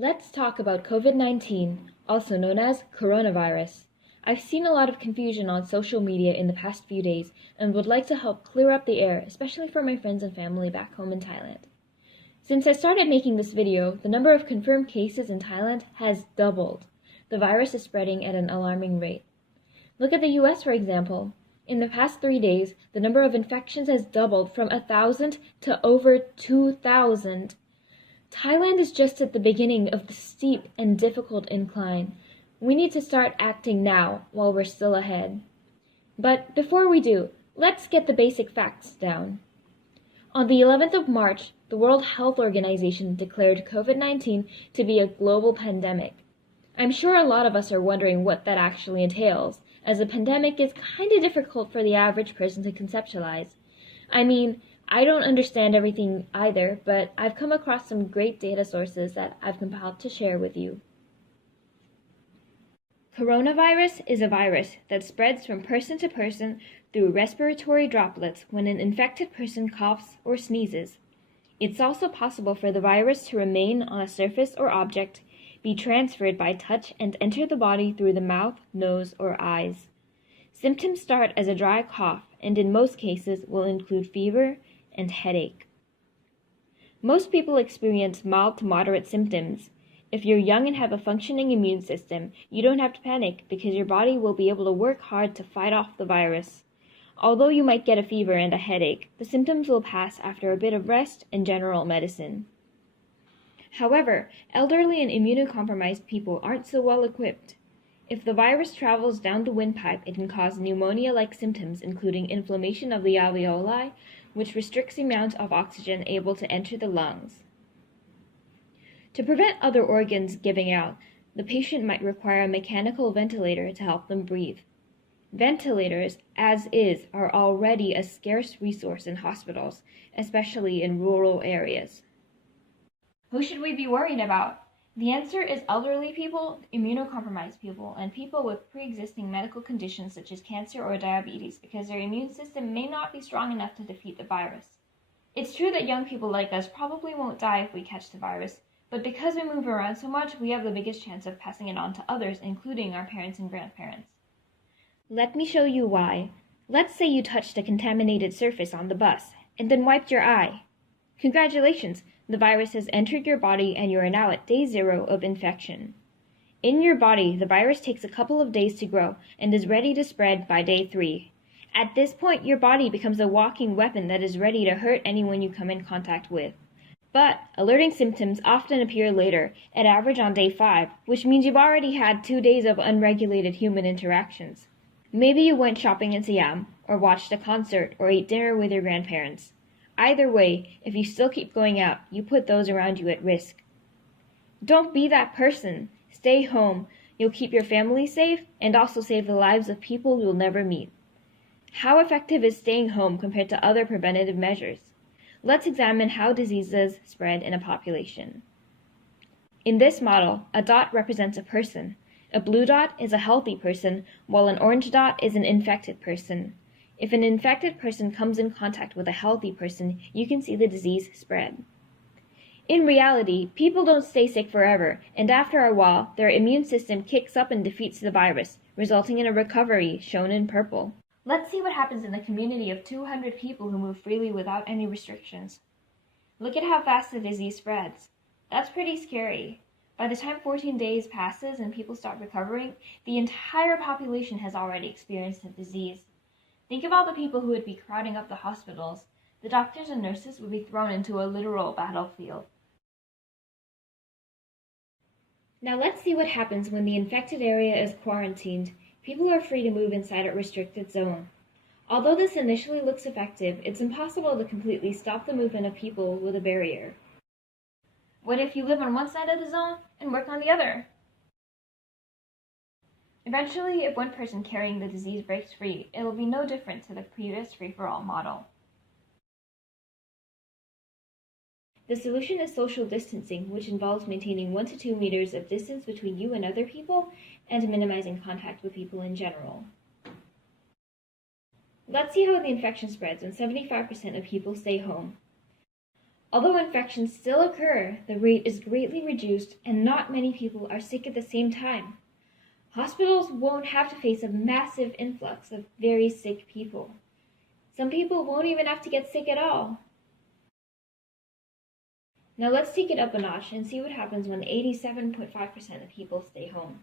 Let's talk about COVID-19, also known as coronavirus. I've seen a lot of confusion on social media in the past few days and would like to help clear up the air, especially for my friends and family back home in Thailand. Since I started making this video, the number of confirmed cases in Thailand has doubled. The virus is spreading at an alarming rate. Look at the US, for example. In the past 3 days, the number of infections has doubled from 1,000 to over 2,000. Thailand is just at the beginning of the steep and difficult incline. We need to start acting now while we're still ahead. But before we do, let's get the basic facts down. On the 11th of March, the World Health Organization declared COVID-19 to be a global pandemic. I'm sure a lot of us are wondering what that actually entails, as a pandemic is kind of difficult for the average person to conceptualize. I mean, I don't understand everything either, but I've come across some great data sources that I've compiled to share with you. Coronavirus is a virus that spreads from person to person through respiratory droplets when an infected person coughs or sneezes. It's also possible for the virus to remain on a surface or object, be transferred by touch, and enter the body through the mouth, nose, or eyes. Symptoms start as a dry cough and in most cases will include fever and headache. Most people experience mild to moderate symptoms. If you're young and have a functioning immune system, you don't have to panic because your body will be able to work hard to fight off the virus. Although you might get a fever and a headache, the symptoms will pass after a bit of rest and general medicine. However, elderly and immunocompromised people aren't so well equipped. If the virus travels down the windpipe, it can cause pneumonia-like symptoms, including inflammation of the alveoli, which restricts the amount of oxygen able to enter the lungs. To prevent other organs giving out, the patient might require a mechanical ventilator to help them breathe. Ventilators, as is, are already a scarce resource in hospitals, especially in rural areas. Who should we be worried about? The answer is elderly people, immunocompromised people, and people with pre-existing medical conditions such as cancer or diabetes, because their immune system may not be strong enough to defeat the virus. It's true that young people like us probably won't die if we catch the virus, but because we move around so much, we have the biggest chance of passing it on to others, including our parents and grandparents. Let me show you why. Let's say you touched a contaminated surface on the bus, and then wiped your eye. Congratulations! The virus has entered your body and you are now at day 0 of infection. In your body, the virus takes a couple of days to grow and is ready to spread by day 3. At this point, your body becomes a walking weapon that is ready to hurt anyone you come in contact with. But alerting symptoms often appear later, at average on day 5, which means you've already had 2 days of unregulated human interactions. Maybe you went shopping in Siam, or watched a concert, or ate dinner with your grandparents. Either way, if you still keep going out, you put those around you at risk. Don't be that person. Stay home. You'll keep your family safe and also save the lives of people you'll never meet. How effective is staying home compared to other preventative measures? Let's examine how diseases spread in a population. In this model, a dot represents a person. A blue dot is a healthy person, while an orange dot is an infected person. If an infected person comes in contact with a healthy person, you can see the disease spread. In reality, people don't stay sick forever, and after a while, their immune system kicks up and defeats the virus, resulting in a recovery, shown in purple. Let's see what happens in the community of 200 people who move freely without any restrictions. Look at how fast the disease spreads. That's pretty scary. By the time 14 days passes and people start recovering, the entire population has already experienced the disease. Think of all the people who would be crowding up the hospitals. The doctors and nurses would be thrown into a literal battlefield. Now let's see what happens when the infected area is quarantined. People are free to move inside a restricted zone. Although this initially looks effective, it's impossible to completely stop the movement of people with a barrier. What if you live on one side of the zone and work on the other? Eventually, if one person carrying the disease breaks free, it will be no different to the previous free-for-all model. The solution is social distancing, which involves maintaining 1 to 2 meters of distance between you and other people and minimizing contact with people in general. Let's see how the infection spreads when 75% of people stay home. Although infections still occur, the rate is greatly reduced and not many people are sick at the same time. Hospitals won't have to face a massive influx of very sick people. Some people won't even have to get sick at all. Now let's take it up a notch and see what happens when 87.5% of people stay home.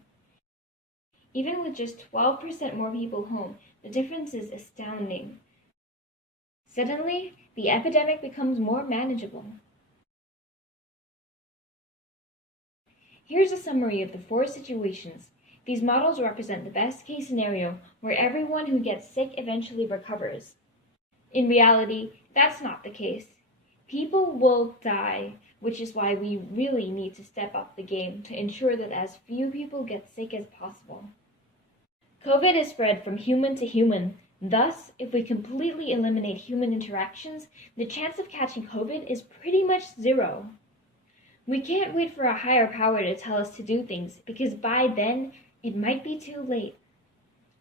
Even with just 12% more people home, the difference is astounding. Suddenly, the epidemic becomes more manageable. Here's a summary of the 4 situations. These models represent the best-case scenario where everyone who gets sick eventually recovers. In reality, that's not the case. People will die, which is why we really need to step up the game to ensure that as few people get sick as possible. COVID is spread from human to human. Thus, if we completely eliminate human interactions, the chance of catching COVID is pretty much 0. We can't wait for a higher power to tell us to do things, because by then, it might be too late.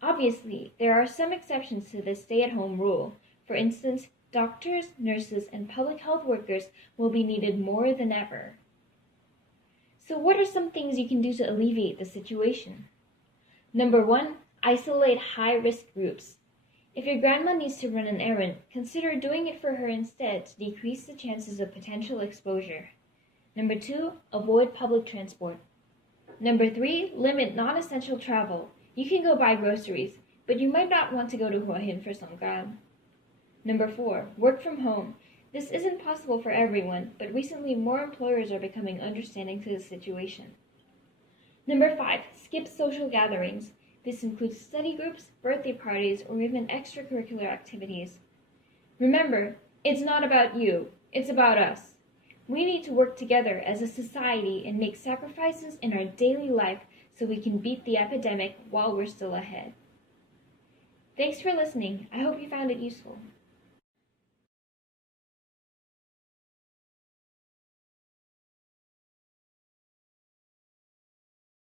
Obviously, there are some exceptions to this stay-at-home rule. For instance, doctors, nurses, and public health workers will be needed more than ever. So what are some things you can do to alleviate the situation? Number 1, isolate high-risk groups. If your grandma needs to run an errand, consider doing it for her instead to decrease the chances of potential exposure. Number 2, avoid public transport. Number 3, limit non-essential travel. You can go buy groceries, but you might not want to go to Hua Hin for Songkran. Number 4, work from home. This isn't possible for everyone, but recently more employers are becoming understanding to the situation. Number 5, skip social gatherings. This includes study groups, birthday parties, or even extracurricular activities. Remember, it's not about you, it's about us. We need to work together as a society and make sacrifices in our daily life so we can beat the epidemic while we're still ahead. Thanks for listening. I hope you found it useful.